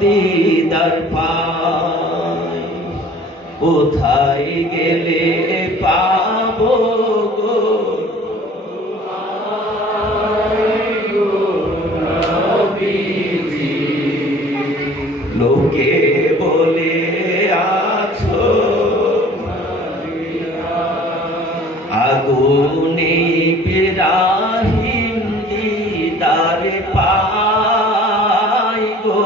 দিদার পাই, কোথায় গেলে পাবো গো নবীজি। লোকে বলে আছো আগুনে ইব্রাহিম দিদার পাই গো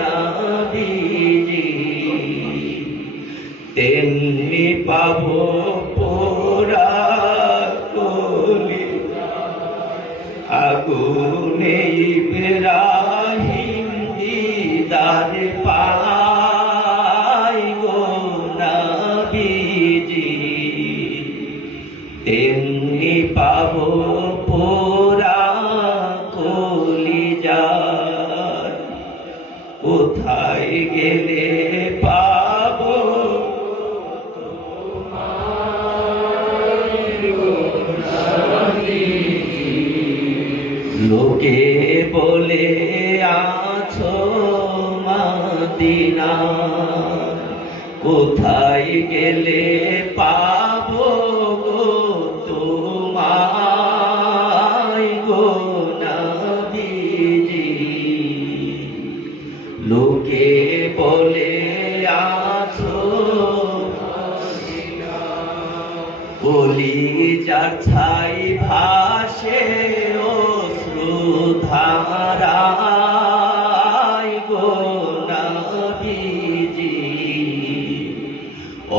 নবীজি, তেমনি পাবো পোড়া কলি আগুনে ইব্রাহিম দিদার পাই গো নবীজি, তেমনি পাবো পোড়া কলিজার, কোথায় গেলে পাবো লোকে বলে আছো মদিনা, কোথায় গেলে পাবো গো তোমায় গো নবীজি। লোকে বলে আছো কলিজার ছাই ভাসে অশ্রুধারায় গো নবীজি,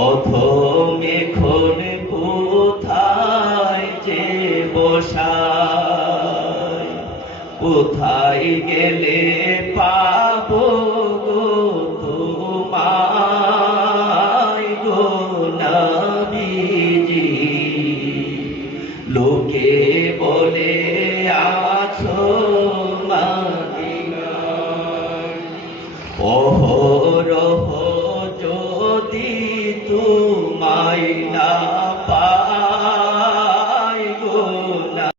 অথমে খন কোথায় যে বসায়, কোথায় গেলে পাবো গো তোমায় গো নবীজি। লোকে বলে আছো মদিনায়, অহরহ যদি তোমায় না